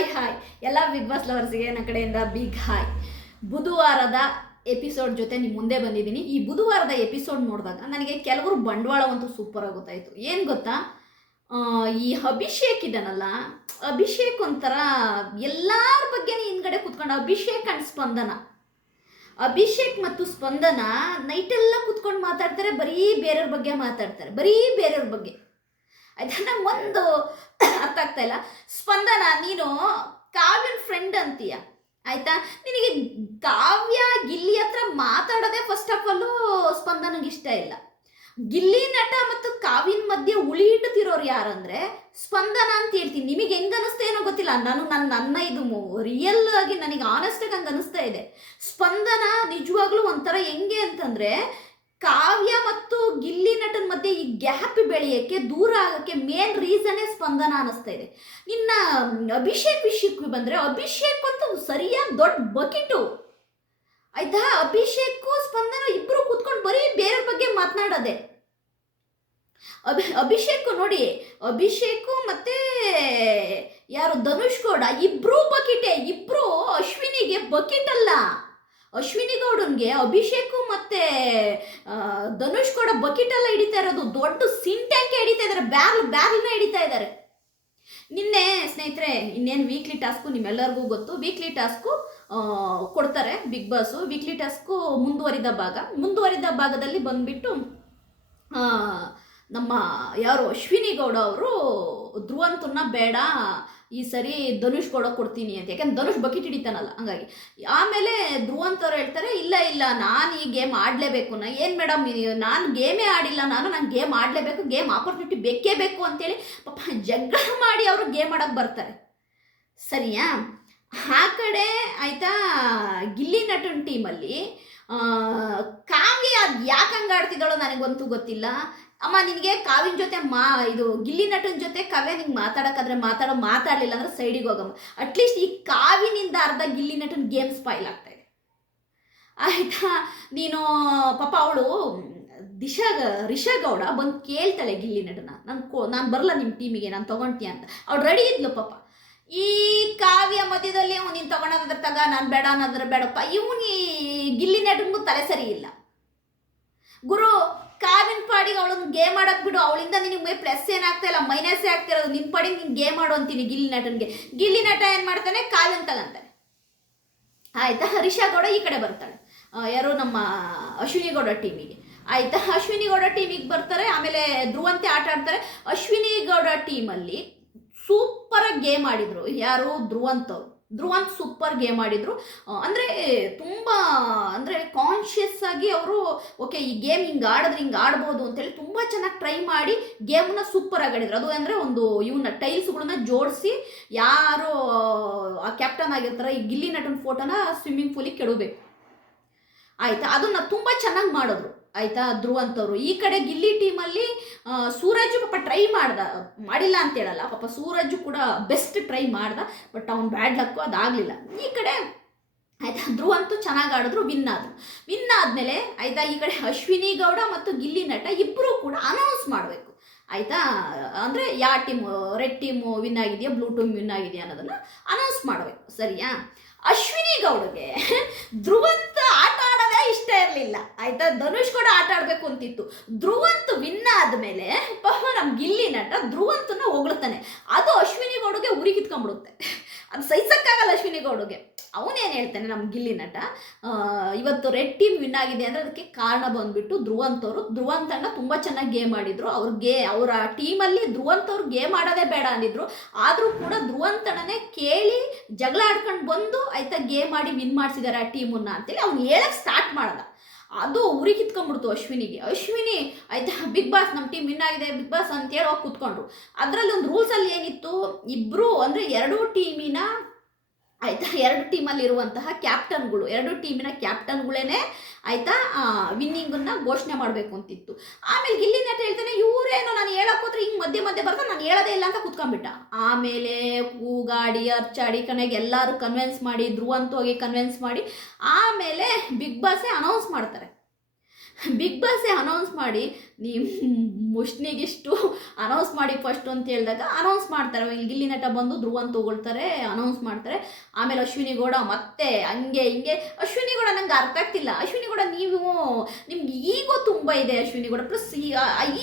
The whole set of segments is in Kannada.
Hi hi. ಎಲ್ಲ ಬಿಗ್ ಬಾಸ್ ಲವರ್ಸ್ಗೆ ನನ್ನ ಕಡೆಯಿಂದ ಬಿಗ್ ಹಾಯ್ ಬುಧವಾರದ ಎಪಿಸೋಡ್ ಜೊತೆ ನಿಮ್ಮ ಮುಂದೆ ಬಂದಿದ್ದೀನಿ. ಈ ಬುಧವಾರದ ಎಪಿಸೋಡ್ ನೋಡಿದಾಗ ನನಗೆ ಕೆಲವರು ಬಂಡವಾಳವಂತೂ ಸೂಪರ್ ಆಗಿ ಗೊತ್ತಾಯಿತು. ಏನು ಗೊತ್ತಾ? ಈ ಅಭಿಷೇಕ್ ಇದನ್ನಲ್ಲ ಅಭಿಷೇಕ್ ಒಂಥರ ಎಲ್ಲರ ಬಗ್ಗೆ ಹಿಂದ್ಗಡೆ ಕುತ್ಕೊಂಡು ಅಭಿಷೇಕ್ ಅಂಡ್ ಸ್ಪಂದನ. ಅಭಿಷೇಕ್ ಮತ್ತು ಸ್ಪಂದನ ನೈಟೆಲ್ಲ ಕುತ್ಕೊಂಡು ಮಾತಾಡ್ತಾರೆ, ಬರೀ ಬೇರೆಯವ್ರ ಬಗ್ಗೆ ಮಾತಾಡ್ತಾರೆ. ಬರೀ ಬೇರೆಯವ್ರ ಬಗ್ಗೆ. ನಂಗೆ ಒಂದು ಅರ್ಥ ಆಗ್ತಾ ಇಲ್ಲ. ಸ್ಪಂದನ, ನೀನು ಕಾವ್ಯನ್ ಫ್ರೆಂಡ್ ಅಂತೀಯ. ಆಯ್ತಾ? ನಿನಗೆ ಕಾವ್ಯ, ಗಿಲ್ಲಿ ಹತ್ರ ಮಾತಾಡೋದೇ ಫಸ್ಟ್ ಆಫ್ ಆಲು ಸ್ಪಂದನಗೆ ಇಷ್ಟ ಇಲ್ಲ. ಗಿಲ್ಲಿ ನಟ ಮತ್ತು ಕಾವ್ಯನ ಮಧ್ಯೆ ಉಳಿ ಇಡ್ತಿರೋರು ಯಾರಂದ್ರೆ ಸ್ಪಂದನ ಅಂತ ಹೇಳ್ತೀನಿ. ನಿಮಗೆ ಹೆಂಗ್ ಅನಿಸ್ತಾ ಏನೋ ಗೊತ್ತಿಲ್ಲ. ನಾನು ನನ್ನ ನನ್ನ ಇದು ರಿಯಲ್ ಆಗಿ ನನಗೆ ಆನೆಸ್ಟ್ ಆಗಿ ಹಂಗೆ ಅನಿಸ್ತಾ ಇದೆ. ಸ್ಪಂದನ ನಿಜವಾಗ್ಲೂ ಒಂಥರ ಹೆಂಗೆ ಅಂತಂದ್ರೆ ಕಾವ್ಯ ಮತ್ತು ಗಿಲ್ಲಿ ನಟನ ಮಧ್ಯೆ ಈ ಗ್ಯಾಪ್ ಬೆಳೆಯಕ್ಕೆ, ದೂರ ಆಗಕ್ಕೆ ಮೇನ್ ರೀಸನ್ನೇ ಸ್ಪಂದನ ಅನಿಸ್ತಾ ಇದೆ. ಇನ್ನ ಅಭಿಷೇಕ್ ವಿಷಯಕ್ಕೆ ಬಂದ್ರೆ ಅಭಿಷೇಕ್ ಅಂತೂ ಸರಿಯಾದ ದೊಡ್ಡ ಬಕೆಟು. ಆಯ್ತಾ? ಅಭಿಷೇಕು, ಸ್ಪಂದನ ಇಬ್ರು ಕೂತ್ಕೊಂಡು ಬರೀ ಬೇರೆ ಬಗ್ಗೆ ಮಾತನಾಡೋದೆ. ಅಭಿ, ಅಭಿಷೇಕ್ ನೋಡಿ, ಅಭಿಷೇಕು ಮತ್ತೆ ಯಾರು, ಧನುಷ್ ಗೌಡ, ಇಬ್ರು ಬಕೆಟೆ, ಇಬ್ರು ಅಶ್ವಿನಿಗೆ ಬಕೆಟ್ ಅಲ್ಲ ಅಶ್ವಿನಿ ಗೌಡನ್ಗೆ ಅಭಿಷೇಕು ಮತ್ತೆ ಧನುಷ್ ಕೂಡ ಬಕೆಟ್ ಎಲ್ಲ ಹಿಡಿತಾ ಇರೋದು. ದೊಡ್ಡ ಸಿಂಟ್ಯಾಂಕ್ ಹಿಡಿತಾ ಇದ್ದಾರೆ. ಬ್ಯಾಗ್ ಬ್ಯಾರ್ಲ್ನ ಹಿಡಿತಾ ಇದ್ದಾರೆ. ನಿನ್ನೆ, ಸ್ನೇಹಿತರೆ, ಇನ್ನೇನು ವೀಕ್ಲಿ ಟಾಸ್ಕು ನಿಮ್ಮೆಲ್ಲರಿಗೂ ಗೊತ್ತು. ವೀಕ್ಲಿ ಟಾಸ್ಕು ಕೊಡ್ತಾರೆ ಬಿಗ್ ಬಾಸು ವೀಕ್ಲಿ ಟಾಸ್ಕು ಮುಂದುವರಿದ ಭಾಗ. ಮುಂದುವರಿದ ಭಾಗದಲ್ಲಿ ಬಂದ್ಬಿಟ್ಟು ನಮ್ಮ ಯಾರು ಅಶ್ವಿನಿ ಗೌಡ ಅವರು, ಧ್ರುವಂತನ್ನ ಬೇಡ, ಈ ಸರಿ ಧನುಷ್ ಗೌಡ ಕೊಡ್ತೀನಿ ಅಂತ. ಯಾಕಂದ್ರೆ ಧನುಷ್ ಬಕೆಟ್ ಹಿಡಿತಾನಲ್ಲ, ಹಂಗಾಗಿ. ಆಮೇಲೆ ಧ್ರುವಂತ್ ಅವ್ರು ಹೇಳ್ತಾರೆ, ಇಲ್ಲ ಇಲ್ಲ, ನಾನು ಈ ಗೇಮ್ ಆಡಲೇಬೇಕು. ನಾ, ಏನು ಮೇಡಮ್ ನಾನು ಗೇಮೇ ಆಡಿಲ್ಲ, ನಾನು ನಾನು ಗೇಮ್ ಆಡಲೇಬೇಕು, ಗೇಮ್ ಆಪರ್ಚುನಿಟಿ ಬೇಕೇ ಬೇಕು ಅಂತೇಳಿ ಪಾಪ ಜಗಳ ಮಾಡಿ ಅವರು ಗೇಮ್ ಆಡೋಕ್ಕೆ ಬರ್ತಾರೆ. ಸರಿಯಾ? ಆ ಕಡೆ ಆಯಿತಾ, ಗಿಲ್ಲಿ ನಟನ್ ಟೀಮಲ್ಲಿ ಕಾವ್ಯ ಅದು ಯಾಕೆ ಹಂಗೆ ಆಡ್ತಿದ್ದಾಳೋ ನನಗಂತೂ ಗೊತ್ತಿಲ್ಲ. ಅಮ್ಮ, ನಿನಗೆ ಕಾವಿನ ಜೊತೆ ಮಾ, ಇದು ಗಿಲ್ಲಿ ನಟನ ಜೊತೆ ಕಾವ್ಯ ನಿಂಗೆ ಮಾತಾಡೋಕ್ಕಾದ್ರೆ ಮಾತಾಡೋ ಮಾತಾಡಲಿಲ್ಲ ಅಂದ್ರೆ ಸೈಡಿಗೆ ಹೋಗಮ್ಮ. ಅಟ್ಲೀಸ್ಟ್ ಈ ಕಾವಿನಿಂದ ಅರ್ಧ ಗಿಲ್ಲಿ ನಟನ ಗೇಮ್ ಸ್ಪಾಯ್ಲ್ ಆಗ್ತಾ ಇದೆ. ಆಯ್ತಾ? ನೀನು, ಪಾಪ ಅವಳು, ದಿಶಾ, ರಿಷಾ ಗೌಡ ಬಂದು ಕೇಳ್ತಾಳೆ ಗಿಲ್ಲಿ ನಟನ. ನಾನು ಕೋ, ನಾನು ಬರಲ್ಲ ನಿಮ್ಮ ಟೀಮಿಗೆ ನಾನು ತೊಗೊಳ್ತೀಯ ಅಂತ. ಅವ್ಳು ರೆಡಿ ಇದ್ಲು ಪಾಪ. ಈ ಕಾವ್ಯ ಮಧ್ಯದಲ್ಲಿ ಅವ್ನು ನೀನು ತೊಗೊಳೋದ್ರ ತಗ, ನಾನು ಬೇಡ ಅನ್ನೋದ್ರ ಬೇಡಪ್ಪ. ಇವನು ಈ ಗಿಲ್ಲಿ ನಟನಿಗೂ ತಲೆ ಸರಿ ಇಲ್ಲ. ಗುರು ಪಾಡಿಗೆ ಅವಳನ್ನ ಗೇಮ್ ಆಡಕ್ ಬಿಡು. ಅವಳಿಂದ ನಿನಗೆ ಪ್ಲಸ್ ಏನಾಗ್ತಾ ಇಲ್ಲ ಮೈನಸ್ ಆಗ್ತಿರೋದು ನಿನ್ ಪಾಡಿಗೆ ನೀನು ಗೇಮ್ ಆಡು ಅಂತೀನಿ ಗಿಲ್ಲಿ ನಟನ್ಗೆ. ಗಿಲ್ಲಿ ನಟ ಏನ್ ಮಾಡ್ತಾನೆ? ಕಾಲಂತ ತಗಂತಾನೆ ಆಯ್ತಾ? ಹರೀಶಾ ಗೌಡ ಈ ಕಡೆ ಬರ್ತಾಳೆ. ಯಾರು ನಮ್ಮ ಅಶ್ವಿನಿ ಗೌಡ ಟೀಮಿಗೆ. ಆಯ್ತಾ? ಅಶ್ವಿನಿ ಗೌಡ ಟೀಮಿಗೆ ಬರ್ತಾರೆ. ಆಮೇಲೆ ಧ್ರುವಂತೆ ಆಟ ಆಡ್ತಾರೆ. ಅಶ್ವಿನಿ ಗೌಡ ಟೀಮಲ್ಲಿ ಸೂಪರಾಗಿ ಗೇಮ್ ಆಡಿದ್ರು ಯಾರು ಧ್ರುವಂತ್ ಧ್ರುವಂತ್ ಸೂಪರ್ ಗೇಮ್ ಆಡಿದ್ರು. ಅಂದರೆ ತುಂಬಾ, ಅಂದ್ರೆ ಕಾನ್ಶಿಯಸ್ ಆಗಿ ಅವರು, ಓಕೆ, ಈ ಗೇಮ್ ಹಿಂಗೆ ಆಡಿದ್ರೆ ಹಿಂಗೆ ಆಡ್ಬೋದು ಅಂತೇಳಿ ತುಂಬಾ ಚೆನ್ನಾಗಿ ಟ್ರೈ ಮಾಡಿ ಗೇಮ್ನ ಸೂಪರ್ ಆಗಿ ಆಡಿದ್ರು. ಅದು ಅಂದ್ರೆ ಒಂದು ಇವನ್ನ ಟೈಲ್ಸ್ಗಳನ್ನ ಜೋಡಿಸಿ ಯಾರು, ಆ ಕ್ಯಾಪ್ಟನ್ ಆಗಿರ್ತಾರೆ, ಈ ಗಿಲ್ಲಿ ನಟನ ಫೋಟೋನ ಸ್ವಿಮ್ಮಿಂಗ್ ಪೂಲಿಗೆ ಕೆಡಬೇಕು ಆಯ್ತಾ? ಅದನ್ನ ತುಂಬಾ ಚೆನ್ನಾಗಿ ಮಾಡಿದ್ರು. ಆಯ್ತಾ? ಧ್ರುವಂತವ್ರು ಈ ಕಡೆ ಗಿಲ್ಲಿ ಟೀಮಲ್ಲಿ ಸೂರಜ್ ಪಾಪ ಟ್ರೈ ಮಾಡ್ದ. ಮಾಡಿಲ್ಲ ಅಂತ ಹೇಳಲ್ಲ. ಪಾಪ ಸೂರಜ್ ಕೂಡ ಬೆಸ್ಟ್ ಟ್ರೈ ಮಾಡ್ದ. ಬಟ್ ಅವ್ನು ಬ್ಯಾಡ್ ಲಕ್ಕು ಅದಾಗಲಿಲ್ಲ. ಈ ಕಡೆ ಆಯ್ತಾ? ಧ್ರುವಂತೂ ಚೆನ್ನಾಗಿ ಆಡಿದ್ರು ವಿನ್ ಆದ್ರು. ವಿನ್ ಆದಮೇಲೆ ಆಯ್ತಾ, ಈ ಕಡೆ ಅಶ್ವಿನಿ ಗೌಡ ಮತ್ತು ಗಿಲ್ಲಿ ನಟ ಇಬ್ಬರೂ ಕೂಡ ಅನೌನ್ಸ್ ಮಾಡಬೇಕು. ಆಯ್ತಾ? ಅಂದರೆ ಯಾವ ಟೀಮ್ ರೆಡ್ ಟೀಮು ವಿನ್ ಆಗಿದೆಯಾ ಬ್ಲೂ ಟೀಮ್ ವಿನ್ ಆಗಿದೆಯಾ ಅನ್ನೋದನ್ನು ಅನೌನ್ಸ್ ಮಾಡಬೇಕು. ಸರಿಯಾ? ಅಶ್ವಿನಿ ಗೌಡಗೆ ಧ್ರುವಂತ ಇಷ್ಟ ಇರಲಿಲ್ಲ. ಆಯ್ತಾ? ಧನುಷ್ ಕೂಡ ಆಟ ಆಡಬೇಕು ಅಂತಿತ್ತು. ಧ್ರುವಂತ್ ವಿನ್ ಆದಮೇಲೆ ಪಾಪ ನಮ್ಮ ಗಿಲ್ಲಿ ನಟ ಧ್ರುವಂತನ ಹೊಗಳ್ತಾನೆ. ಅದು ಅಶ್ವಿನಿ ಗೌಡಗೆ ಉರಿ ಕಿತ್ಕೊಂಡ್ಬಿಡುತ್ತೆ ಅದು ಸಹಿಸಕ್ಕಾಗಲ್ಲ ಅಶ್ವಿನಿ ಗೌಡಗೆ. ಅವನೇನು ಹೇಳ್ತಾನೆ ನಮ್ಮ ಗಿಲ್ಲಿ ನಟ? ಇವತ್ತು ರೆಡ್ ಟೀಮ್ ವಿನ್ ಆಗಿದೆ ಅಂದರೆ ಅದಕ್ಕೆ ಕಾರಣ ಬಂದ್ಬಿಟ್ಟು ಧ್ರುವಂತ್ ಅವರು. ಅಣ್ಣ ತುಂಬ ಚೆನ್ನಾಗಿ ಗೇಮ್ ಆಡಿದ್ರು. ಅವ್ರ ಗೇ, ಅವರ ಟೀಮಲ್ಲಿ ಧ್ರುವಂತ್ ಅವ್ರು ಗೇಮ್ ಆಡೋದೇ ಬೇಡ ಅಂದಿದ್ರು. ಆದರೂ ಕೂಡ ಧ್ರುವಂತ್ ಕೇಳಿ ಜಗಳ ಆಡ್ಕೊಂಡು ಬಂದು ಆಯ್ತಾ ಗೇಮ್ ಮಾಡಿ ವಿನ್ ಮಾಡಿಸಿದ್ದಾರೆ ಆ ಟೀಮನ್ನ ಅಂತೇಳಿ ಅವ್ನು ಹೇಳಕ್ಕೆ ಸ್ಟಾರ್ಟ್ ಮಾಡ್ದ. ಅದು ಉರಿ ಕಿತ್ಕೊಂಡ್ಬಿಡ್ತು ಅಶ್ವಿನಿಗೆ. ಅಶ್ವಿನಿ ಆಯ್ತಾ ಬಿಗ್ ಬಾಸ್ ನಮ್ಮ ಟೀಮ್ ವಿನ್ ಆಗಿದೆ, ಬಿಗ್ ಬಾಸ್ ಅಂತೇಳಿ ಹೋಗಿ ಕುತ್ಕೊಂಡ್ರು. ಅದರಲ್ಲಿ ಒಂದು ರೂಲ್ಸಲ್ಲಿ ಏನಿತ್ತು ಇಬ್ಬರು ಅಂದರೆ ಎರಡೂ ಟೀಮಿನ ಆಯ್ತಾ? ಎರಡು ಟೀಮಲ್ಲಿ ಇರುವಂತಹ ಕ್ಯಾಪ್ಟನ್ಗಳು ಎರಡು ಟೀಮಿನ ಕ್ಯಾಪ್ಟನ್ಗಳೇನೆ ಆಯ್ತಾ ವಿನ್ನಿಂಗನ್ನು ಘೋಷಣೆ ಮಾಡಬೇಕು ಅಂತಿತ್ತು. ಆಮೇಲೆ ಗಿಲ್ಲಿ ನಟ ಹೇಳ್ತಾನೆ, ಇವರೇನೋ ನಾನು ಹೇಳಕ್ಕೆ ಹೋದ್ರೆ ಹಿಂಗೆ ಮಧ್ಯೆ ಮಧ್ಯೆ ಬರ್ತಾ ನಾನು ಹೇಳೋದೇ ಇಲ್ಲ ಅಂತ ಕುತ್ಕೊಂಡ್ಬಿಟ್ಟ. ಆಮೇಲೆ ಕೂಗಾಡಿ, ಅರ್ಚಾಡಿ ಕಣೆಗೆ ಎಲ್ಲರೂ ಕನ್ವಿನ್ಸ್ ಮಾಡಿ, ಧ್ರುವಂತ ಹೋಗಿ ಕನ್ವಿನ್ಸ್ ಮಾಡಿ, ಆಮೇಲೆ ಬಿಗ್ ಬಾಸೇ ಅನೌನ್ಸ್ ಮಾಡ್ತಾರೆ. ಬಿಗ್ ಬಾಸೇ ಅನೌನ್ಸ್ ಮಾಡಿ, ನೀವು ಮುಷ್ಣಿಗಿಷ್ಟು ಅನೌನ್ಸ್ ಮಾಡಿ ಫಸ್ಟ್ ಅಂತ ಹೇಳಿದಾಗ ಅನೌನ್ಸ್ ಮಾಡ್ತಾರೆ. ಇಲ್ಲಿ ನಟ ಬಂದು ಧ್ರುವನ್ ತಗೊಳ್ತಾರೆ ಅನೌನ್ಸ್ ಮಾಡ್ತಾರೆ. ಆಮೇಲೆ ಅಶ್ವಿನಿ ಗೌಡ ಮತ್ತೆ ಹಂಗೆ ಹಿಂಗೆ. ಅಶ್ವಿನಿ ಗೌಡ ನಂಗೆ ಅರ್ಥ ಆಗ್ತಿಲ್ಲ. ಅಶ್ವಿನಿ ಗೌಡ ನೀವು, ನಿಮ್ಗೆ ಈಗೋ ತುಂಬ ಇದೆ ಅಶ್ವಿನಿ ಗೌಡ. ಪ್ಲಸ್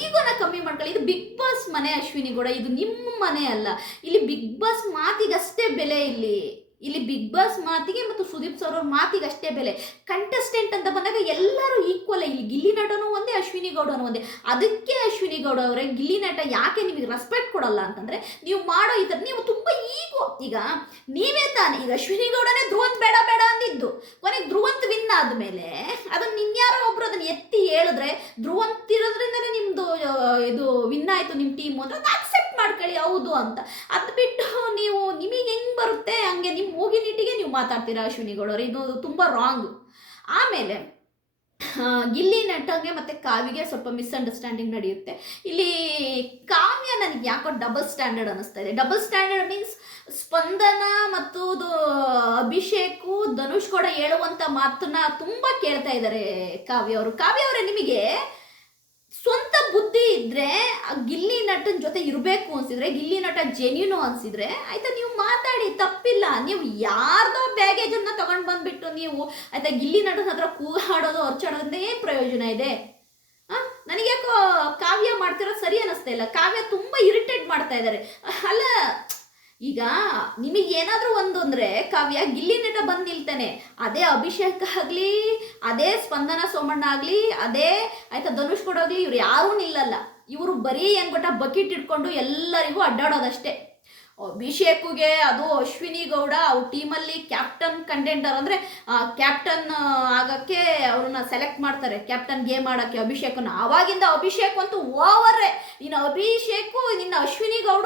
ಈಗೋನ ಕಮ್ಮಿ ಮಾಡ್ಕೊಳ್ಳಿ. ಇದು ಬಿಗ್ ಬಾಸ್ ಮನೆ ಅಶ್ವಿನಿ ಗೌಡ. ಇದು ನಿಮ್ಮ ಮನೆ ಅಲ್ಲ. ಇಲ್ಲಿ ಬಿಗ್ ಬಾಸ್ ಮಾತಿಗಷ್ಟೇ ಬೆಲೆ ಇಲ್ಲಿ. ಇಲ್ಲಿ ಬಿಗ್ ಬಾಸ್ ಮಾತಿಗೆ ಮತ್ತು ಸುದೀಪ್ ಸರ್ ಅವ್ರ ಮಾತಿಗೆ ಅಷ್ಟೇ ಬೆಲೆ. ಕಂಟೆಸ್ಟೆಂಟ್ ಅಂತ ಬಂದಾಗ ಎಲ್ಲರೂ ಈಕ್ವಲ್ ಇಲ್ಲಿ ಗಿಲ್ಲಿ ನಟನೂ ಒಂದೇ, ಅಶ್ವಿನಿ ಗೌಡನೂ ಒಂದೇ. ಅದಕ್ಕೆ ಅಶ್ವಿನಿ ಗೌಡ ಅವರೇ, ಗಿಲ್ಲಿ ನಟ ಯಾಕೆ ನಿಮಗೆ ರೆಸ್ಪೆಕ್ಟ್ ಕೊಡಲ್ಲ ಅಂತಂದ್ರೆ ನೀವು ಮಾಡೋ ಇದ್ರೆ ನೀವು ತುಂಬ ಈಗೋ ಈಗ ನೀವೇ ತಾನೇ, ಈಗ ಅಶ್ವಿನಿ ಗೌಡನೇ ಧ್ರುವಂತ್ ಬೇಡ ಬೇಡ ಅಂದಿದ್ದು. ಕೊನೆಗೆ ಧ್ರುವಂತ್ ವಿನ್ ಆದಮೇಲೆ ಅದನ್ನ ಇನ್ಯಾರೋ ಒಬ್ರು ಅದನ್ನ ಎತ್ತಿ ಹೇಳಿದ್ರೆ, ಧ್ರುವಂತ್ ಇರೋದ್ರಿಂದ ಇದು ವಿನ್ ಆಯಿತು ನಿಮ್ಮ ಟೀಮು ಅಂತ ಅಕ್ಸೆಪ್ಟ್ ಮಾಡ್ಕೊಳ್ಳಿ, ಹೌದು ಅಂತ. ಅದು ಬಿಟ್ಟು ನೀವು ನಿಮಗೆ ಹೆಂಗೆ ಬರುತ್ತೆ? ಹಂಗೆ ನಿಮ್ಮ ಮೂಗಿ ನಿಟ್ಟಿಗೆ ನೀವು ಮಾತಾಡ್ತೀರಾ ಅಶ್ವಿನಿಗಳು ಗೌಡವ್ರೆ? ಇದು ತುಂಬ ರಾಂಗ್ ಆಮೇಲೆ ಗಿಲ್ಲಿ ನಟಗೆ ಮತ್ತು ಕಾವಿಗೆ ಸ್ವಲ್ಪ ಮಿಸ್ಅಂಡರ್ಸ್ಟ್ಯಾಂಡಿಂಗ್ ನಡೆಯುತ್ತೆ. ಇಲ್ಲಿ ಕಾವ್ಯ ನನಗೆ ಯಾಕೋ ಡಬಲ್ ಸ್ಟ್ಯಾಂಡರ್ಡ್ ಅನ್ನಿಸ್ತಾ ಇದೆ. ಡಬಲ್ ಸ್ಟ್ಯಾಂಡರ್ಡ್ ಮೀನ್ಸ್ ಸ್ಪಂದನ ಮತ್ತು ಅಭಿಷೇಕು, ಧನುಷ್ ಕೂಡ ಹೇಳುವಂಥ ಮಾತನ್ನ ತುಂಬ ಕೇಳ್ತಾ ಇದ್ದಾರೆ ಕಾವ್ಯ ಅವರು. ಕಾವ್ಯ ಅವರೇ, ನಿಮಗೆ ಸ್ವಂತ ಬುದ್ಧಿ ಇದ್ರೆ ಗಿಲ್ಲಿ ನಟನ ಜೊತೆ ಇರಬೇಕು ಅನ್ಸಿದ್ರೆ, ಗಿಲ್ಲಿ ನಟ ಜೆನ್ಯೂನು ಅನ್ಸಿದ್ರೆ, ಆಯ್ತಾ ನೀವು ಮಾತಾಡಿ, ತಪ್ಪಿಲ್ಲ. ನೀವು ಯಾರ್ದೋ ಬ್ಯಾಗೇಜ್ ಅನ್ನ ತಗೊಂಡ್ ಬಂದ್ಬಿಟ್ಟು ನೀವು ಆಯ್ತಾ ಗಿಲ್ಲಿ ನಟನ ಹತ್ರ ಕೂಗಾಡೋದು ಹೊರಚಾಡೋದ್ರಿಂದ ಏನ್ ಪ್ರಯೋಜನ ಇದೆ. ಆ ನನಗೆ ಯಾಕೋ ಕಾವ್ಯ ಮಾಡ್ತಿರೋದು ಸರಿ ಅನಿಸ್ತಾ ಇಲ್ಲ. ಕಾವ್ಯ ತುಂಬಾ ಇರಿಟೇಟ್ ಮಾಡ್ತಾ ಇದ್ದಾರೆ ಅಲ್ಲ ಈಗ ನಿಮಗೆ ಏನಾದರೂ ಒಂದು ಅಂದರೆ ಕಾವ್ಯ ಗಿಲ್ಲಿ ನಟ ಬಂದು ನಿಲ್ತಾನೆ. ಅದೇ ಅಭಿಷೇಕ್ ಆಗಲಿ, ಅದೇ ಸ್ಪಂದನ ಸೋಮಣ್ಣ ಆಗಲಿ, ಅದೇ ಆಯ್ತಾ ಧನುಷ್ ಕೊಡೋಗ್ಲಿ ಇವ್ರು ಯಾರೂ ನಿಲ್ಲಲ್ಲ. ಇವರು ಬರೀ ಏನು ಗೊತ್ತಾ ಬಕೆಟ್ ಇಟ್ಕೊಂಡು ಎಲ್ಲರಿಗೂ ಅಡ್ಡಾಡೋದಷ್ಟೇ. ಅಭಿಷೇಕ್ಗೆ ಅದು ಅಶ್ವಿನಿ ಗೌಡ, ಅವ್ರ ಟೀಮಲ್ಲಿ ಕ್ಯಾಪ್ಟನ್ ಕಂಟೆಂಡರ್ ಅಂದರೆ ಕ್ಯಾಪ್ಟನ್ ಆಗಕ್ಕೆ ಅವ್ರನ್ನ ಸೆಲೆಕ್ಟ್ ಮಾಡ್ತಾರೆ. ಕ್ಯಾಪ್ಟನ್ ಗೇಮ್ ಆಡೋಕ್ಕೆ ಅಭಿಷೇಕನ. ಆವಾಗಿಂದ ಅಭಿಷೇಕ್ ಅಂತೂ ಓವರೇ ನಿನ್ನ ಅಭಿಷೇಕು ನಿನ್ನ ಅಶ್ವಿನಿ ಗೌಡ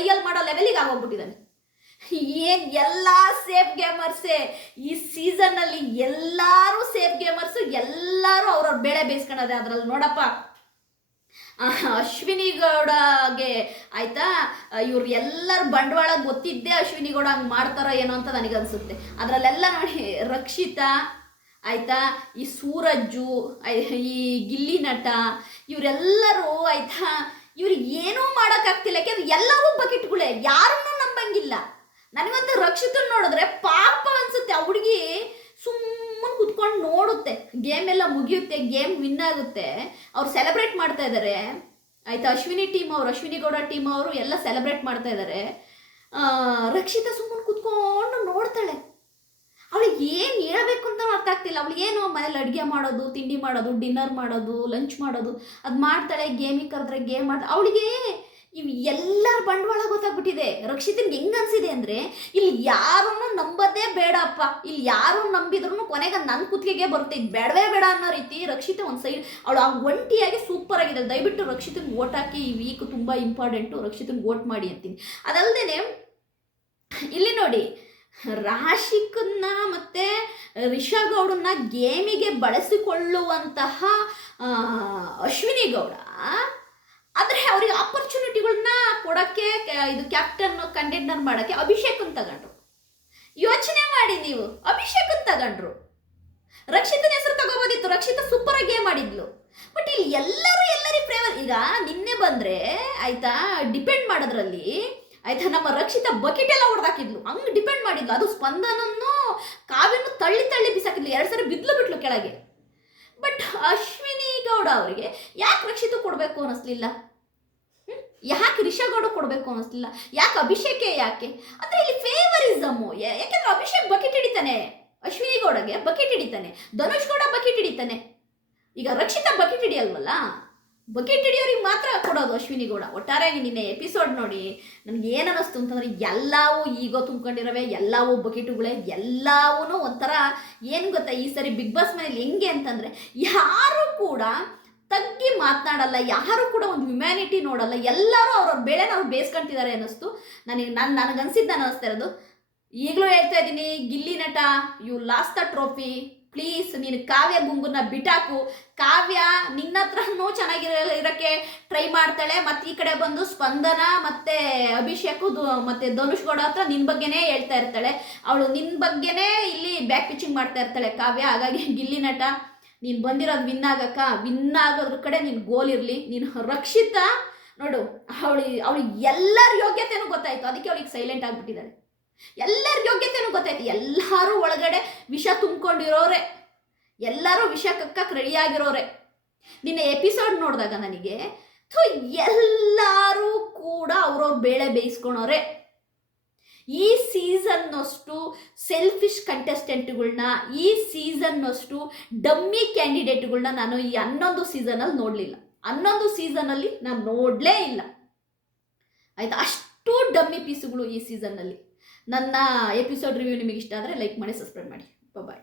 ಕೈಯಲ್ಲಿ ಮಾಡೋ ಲೆವೆಲಿಗೆ ಆಗೋಗ್ಬಿಟ್ಟಿದ್ದಾನೆ. ಏನ್ ಎಲ್ಲಾ ಸೇಫ್ ಗೇಮರ್ಸೇ ಈ ಸೀಸನ್ ಅಲ್ಲಿ ಎಲ್ಲಾರು ಸೇಫ್ ಗೇಮರ್ಸ್ ಎಲ್ಲಾರು ಅವ್ರವ್ರ ಬೇಳೆ ಬೇಯಿಸ್ಕೊಂಡದೆ ಅದ್ರಲ್ಲಿ ನೋಡಪ್ಪ. ಅಶ್ವಿನಿ ಗೌಡಗೆ ಆಯ್ತಾ? ಇವ್ರು ಎಲ್ಲರ ಬಂಡವಾಳ ಗೊತ್ತಿದ್ದೇ ಅಶ್ವಿನಿ ಗೌಡ ಹಂಗೆ ಮಾಡ್ತಾರೋ ಏನೋ ಅಂತ ನನಗನ್ಸುತ್ತೆ. ಅದರಲ್ಲೆಲ್ಲ ನೋಡಿ, ರಕ್ಷಿತಾ, ಆಯ್ತಾ? ಈ ಸೂರಜ್ಜು ಈ ಗಿಲ್ಲಿ ನಟ, ಇವರೆಲ್ಲರೂ ಆಯ್ತಾ ಇವ್ರಿಗೆ ಏನೂ ಮಾಡೋಕ್ಕಾಗ್ತಿಲ್ಲ. ಯಾಕೆಂದ್ರೆ ಎಲ್ಲವೂ ಬಕೆಟ್ಗಳೇ, ಯಾರನ್ನೂ ನಂಬಂಗಿಲ್ಲ. ನನಗಂತೂ ರಕ್ಷಿತನ್ ನೋಡಿದ್ರೆ ಪಾಪ ಅನ್ಸುತ್ತೆ. ಆ ಹುಡುಗಿ ಸುಮ್ಮನೆ ಕುತ್ಕೊಂಡು ನೋಡುತ್ತೆ. ಗೇಮ್ ಎಲ್ಲ ಮುಗಿಯುತ್ತೆ, ಗೇಮ್ ವಿನ್ ಆಗುತ್ತೆ. ಅವ್ರು ಸೆಲೆಬ್ರೇಟ್ ಮಾಡ್ತಾ ಇದ್ದಾರೆ ಆಯ್ತಾ? ಅಶ್ವಿನಿ ಟೀಮ್ ಅವರು, ಅಶ್ವಿನಿ ಗೌಡ ಟೀಮ್ ಅವರು ಎಲ್ಲ ಸೆಲೆಬ್ರೇಟ್ ಮಾಡ್ತಾ ಇದ್ದಾರೆ ರಕ್ಷಿತಾ ಸುಮ್ಮನೆ ಕುತ್ಕೊಂಡು ನೋಡ್ತಾಳೆ. ಅವಳಿಗೆ ಏನು ಹೇಳಬೇಕು ಅಂತ ಅರ್ಥ ಆಗ್ತಿಲ್ಲ. ಅವಳಿಗೆ ಏನು ಮನೇಲಿ ಅಡುಗೆ ಮಾಡೋದು, ತಿಂಡಿ ಮಾಡೋದು ಡಿನ್ನರ್ ಮಾಡೋದು ಲಂಚ್ ಮಾಡೋದು, ಅದು ಮಾಡ್ತಾಳೆ ಗೇಮಿಗೆ ಕರೆದ್ರೆ ಗೇಮ್ ಮಾಡ್ತಾಳೆ ಅವಳಿಗೆ ಇವು ಎಲ್ಲರ ಬಂಡವಾಳ ಗೊತ್ತಾಗ್ಬಿಟ್ಟಿದೆ. ರಕ್ಷಿತನ್ಗೆ ಹೆಂಗ್ ಅನ್ಸಿದೆ ಅಂದ್ರೆ, ಇಲ್ಲಿ ಯಾರನ್ನು ನಂಬದೇ ಬೇಡಪ್ಪ. ಇಲ್ಲಿ ಯಾರು ನಂಬಿದ್ರು ಕೊನೆಗೆ ನನ್ನ ಕುತ್ತಿಗೆಗೆ ಬರುತ್ತೆ. ಇದು ಬೇಡವೇ ಬೇಡ ಅನ್ನೋ ರೀತಿ ರಕ್ಷಿತ ಒಂದು ಸೈಡ್ ಅವಳು ಆ ಒಂಟಿಯಾಗಿ ಸೂಪರ್ ಆಗಿದೆ. ದಯವಿಟ್ಟು ರಕ್ಷಿತನ್ ಓಟ್ ಹಾಕಿ ಈ ವೀಕ್ ತುಂಬಾ ಇಂಪಾರ್ಟೆಂಟು ರಕ್ಷಿತನ್ ಓಟ್ ಮಾಡಿ ಅಂತೀನಿ. ಅದಲ್ದೇನೆ, ಇಲ್ಲಿ ನೋಡಿ ರಾಶಿಕನ್ನ ಮತ್ತೆ ರಿಷಾ ಗೌಡನ್ನ ಗೇಮಿಗೆ ಬಳಸಿಕೊಳ್ಳುವಂತಹ ಅಶ್ವಿನಿ ಗೌಡ. ಆದರೆ ಅವ್ರಿಗೆ ಆಪರ್ಚುನಿಟಿಗಳನ್ನ ಕೊಡೋಕ್ಕೆ ಇದು ಕ್ಯಾಪ್ಟನ್ ಕಂಟೆಂಡರ್ ಮಾಡೋಕ್ಕೆ ಅಭಿಷೇಕನ್ ತಗೊಂಡ್ರು. ಯೋಚನೆ ಮಾಡಿ ನೀವು, ಅಭಿಷೇಕನ್ ತಗೊಂಡ್ರು. ರಕ್ಷಿತನ ಹೆಸರು ತಗೋಬೋದಿತ್ತು, ರಕ್ಷಿತ ಸೂಪರ್ ಆಗಿ ಮಾಡಿದ್ಲು ಬಟ್ ಇಲ್ಲಿ ಎಲ್ಲರೂ ಎಲ್ಲರಿಗೆ ಪ್ರೇಮ ಈಗ ನಿನ್ನೆ ಬಂದ್ರೆ, ಆಯಿತಾ ಡಿಪೆಂಡ್ ಮಾಡೋದ್ರಲ್ಲಿ ಆಯ್ತಾ, ನಮ್ಮ ರಕ್ಷಿತ ಬಕೆಟ್ ಎಲ್ಲ ಹೊಡೆದಾಕಿದ್ಲು ಹಂಗೆ ಡಿಪೆಂಡ್ ಮಾಡಿದ್ಲು. ಅದು ಸ್ಪಂದನನ್ನು ಕಾವ್ಯನ್ನು ತಳ್ಳಿ ತಳ್ಳಿ ಬಿಸಾಕಿದ್ಲು. ಎರಡು ಸರಿ ಬಿದ್ಲು ಬಿಟ್ಲು ಕೆಳಗೆ. ಬಟ್ ಅಶ್ವಿನಿ ಗೌಡ ಅವರಿಗೆ ಯಾಕೆ ರಕ್ಷಿತ ಕೊಡಬೇಕು ಅನ್ನಿಸ್ಲಿಲ್ಲ ಹ್ಮ್? ಯಾಕೆ ರಿಷಾಗೌಡ ಕೊಡಬೇಕು ಅನ್ನಿಸ್ಲಿಲ್ಲ ಯಾಕೆ ಅಭಿಷೇಕೆ ಯಾಕೆ? ಅಂದ್ರೆ ಇಲ್ಲಿ ಫೇವರಿಸಮು ಯಾಕೆಂದ್ರೆ ಅಭಿಷೇಕ್ ಬಕೆಟ್ ಹಿಡಿತಾನೆ. ಅಶ್ವಿನಿ ಗೌಡಗೆ ಬಕೆಟ್ ಹಿಡಿತಾನೆ. ಧನುಷ್ ಗೌಡ ಬಕೆಟ್ ಹಿಡಿತಾನೆ. ಈಗ ರಕ್ಷಿತ ಬಕೆಟ್ ಹಿಡಿಯಲ್ವಲ್ಲ? ಬಕೆಟ್ ಹಿಡಿಯೋರಿಗೆ ಮಾತ್ರ ಕೊಡೋದು ಅಶ್ವಿನಿ ಗೌಡ. ಒಟ್ಟಾರೆಯಾಗಿ ನಿನ್ನೆ ಎಪಿಸೋಡ್ ನೋಡಿ ನನಗೆ ಏನು ಅನ್ನಿಸ್ತು ಅಂತಂದ್ರೆ ಎಲ್ಲವೂ ಈಗೋ ತುಂಬ್ಕೊಂಡಿರವೆ, ಎಲ್ಲವೂ ಬಕೆಟುಗಳೇ ಎಲ್ಲವೂ ಒಂಥರ ಏನು ಗೊತ್ತಾ ಈ ಸರಿ ಬಿಗ್ ಬಾಸ್ ಮನೇಲಿ ಹೆಂಗೆ ಅಂತಂದರೆ ಯಾರು ಕೂಡ ತಗ್ಗಿ ಮಾತನಾಡಲ್ಲ, ಯಾರು ಕೂಡ ಒಂದು ಹ್ಯುಮ್ಯಾನಿಟಿ ನೋಡಲ್ಲ, ಎಲ್ಲರೂ ಅವ್ರವ್ರ ಬೆಳೆ ನಾವು ಬೇಯಿಸ್ಕೊಂತಿದ್ದಾರೆ ಅನ್ನಿಸ್ತು. ನನಗೆ ನಾನು ನನಗನ್ಸಿದ್ದು ನಾನು ಅನ್ನಿಸ್ತಾ ಇರೋದು. ಈಗಲೂ ಹೇಳ್ತಾ ಇದ್ದೀನಿ, ಗಿಲ್ಲಿ ನಟ you lost the trophy please ನೀನು ಕಾವ್ಯ ಗುಂಗುನ ಬಿಟಾಕು. ಕಾವ್ಯ ನಿನ್ನ ಹತ್ರನೂ ಚೆನ್ನಾಗಿರ ಟ್ರೈ ಮಾಡ್ತಾಳೆ. ಮತ್ತು ಈ ಕಡೆ ಬಂದು ಸ್ಪಂದನ ಮತ್ತು ಅಭಿಷೇಕು ಮತ್ತೆ ಧನುಷ್ ಗೌಡ ಹತ್ರ ನಿನ್ನ ಬಗ್ಗೆನೇ ಹೇಳ್ತಾ ಇರ್ತಾಳೆ. ಅವಳು ನಿನ್ನ ಬಗ್ಗೆನೇ ಇಲ್ಲಿ ಬ್ಯಾಕ್ ಪಿಚಿಂಗ್ ಮಾಡ್ತಾ ಇರ್ತಾಳೆ ಕಾವ್ಯ. ಹಾಗಾಗಿ ಗಿಲ್ಲಿ ನಟ, ನೀನು ಬಂದಿರೋದು ವಿನ್ ಆಗಕ್ಕ. ವಿನ್ ಆಗೋದ್ರ ಕಡೆ ನಿನ್ ಗೋಲ್ ಇರ್ಲಿ. ನೀನು ರಕ್ಷಿತ. ನೋಡು, ಅವಳಿ ಅವಳಿಗೆ ಎಲ್ಲರ ಯೋಗ್ಯತೆನೂ ಗೊತ್ತಾಯ್ತು. ಅದಕ್ಕೆ ಅವಳಿಗೆ ಸೈಲೆಂಟ್ ಆಗಿಬಿಟ್ಟಿದ್ದಾಳೆ ಎಲ್ಲರ ಯೋಗ್ಯತೆನೂ ಗೊತ್ತಾಯ್ತು ಎಲ್ಲರೂ ಒಳಗಡೆ ವಿಷ ತುಂಬಿಕೊಂಡಿರೋರೆ. ಎಲ್ಲರೂ ವಿಷ ಕಕ್ಕಕ್ಕೆ ರೆಡಿಯಾಗಿರೋರೆ. ನಿನ್ನೆ ಎಪಿಸೋಡ್ ನೋಡಿದಾಗ ನನಗೆ, ಥು, ಎಲ್ಲರೂ ಕೂಡ ಅವ್ರವ್ರ ಬೇಳೆ ಬೇಯಿಸ್ಕೊಳೋರೆ. ಈ ಸೀಸನ್ನಷ್ಟು ಸೆಲ್ಫಿಶ್ ಕಂಟೆಸ್ಟೆಂಟ್ಗಳನ್ನ, ಈ ಸೀಸನ್ನಷ್ಟು ಡಮ್ಮಿ ಕ್ಯಾಂಡಿಡೇಟ್ಗಳನ್ನ ನಾನು ಈ ಹನ್ನೊಂದು ಸೀಸನಲ್ಲಿ ನೋಡಲಿಲ್ಲ. ಹನ್ನೊಂದು ಸೀಸನಲ್ಲಿ ನಾನು ನೋಡಲೇ ಇಲ್ಲ. ಆಯ್ತಾ? ಅಷ್ಟು ಡಮ್ಮಿ ಪೀಸುಗಳು ಈ ಸೀಸನ್ನಲ್ಲಿ. ನನ್ನ ಎಪಿಸೋಡ್ ರಿವ್ಯೂ ನಿಮಗೆ ಇಷ್ಟ ಆದರೆ ಲೈಕ್ ಮಾಡಿ ಸಬ್ಸ್ಕ್ರೈಬ್ ಮಾಡಿ. ಬಾಯ್